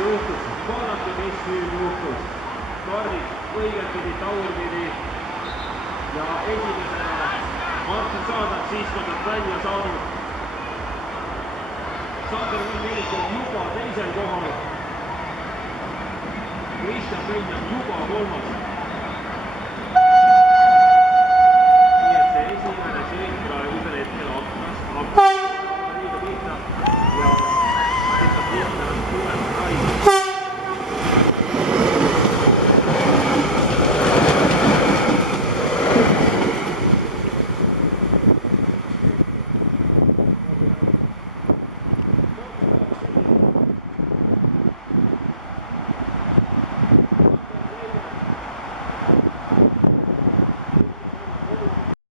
juhtus, vaadake, mis nüüd juhtus. Kaardid õigetpidi, tagurpidi ja esimesena Martin Saadab siiskudelt välja saanud. Sander Võlmilik on juba teisel kohal. Kristjan Pein on juba kolmas.